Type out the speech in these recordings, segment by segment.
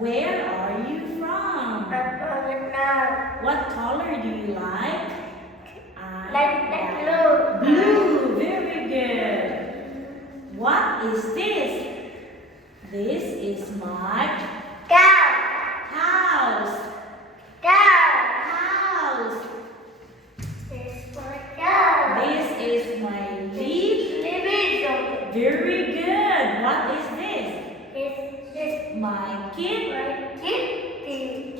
Where are you from? I'm from Vietnam. What color do you like? Like blue. Blue, very good. What is this? This is my Cow. house. Cow. House. This is my cow. This is my leaf. Living room. Very good. What is this? This My is my kitty.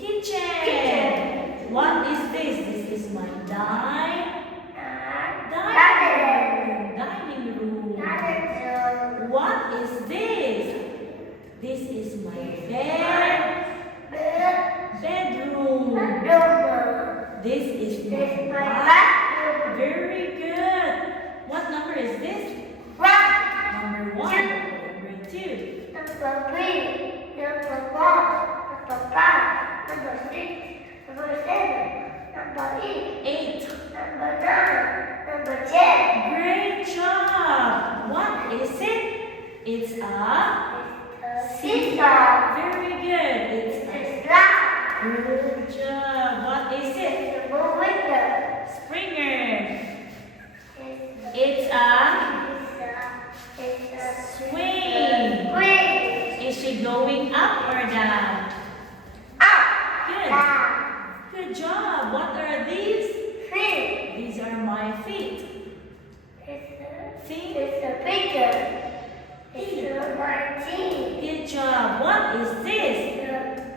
kitchen. What is this? This is my dining room. What is this? This is my bedroom. This is my bath. Very good. What number is this? Number 1. Number 2. Number 3, number 4, number 5, number 6, number 7, number 8, 8. number 9, number 10. Great job. What is it? It's a Seesaw. very good. It's a It's slide. good job. What is it? It's a window. Springer. It's It's a swing. swing. Is she going up or down? Up. Good. Down. Good job. What are these? Feet. These are my feet. Feet. It's a picture. It's a martini. Good job. What is this?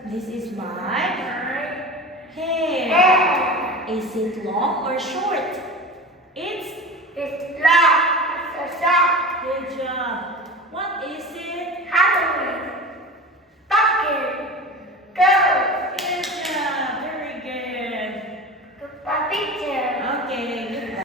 This is my hair. Hair. Is it long or short? It's It's long. It's a sock. good job. What is it?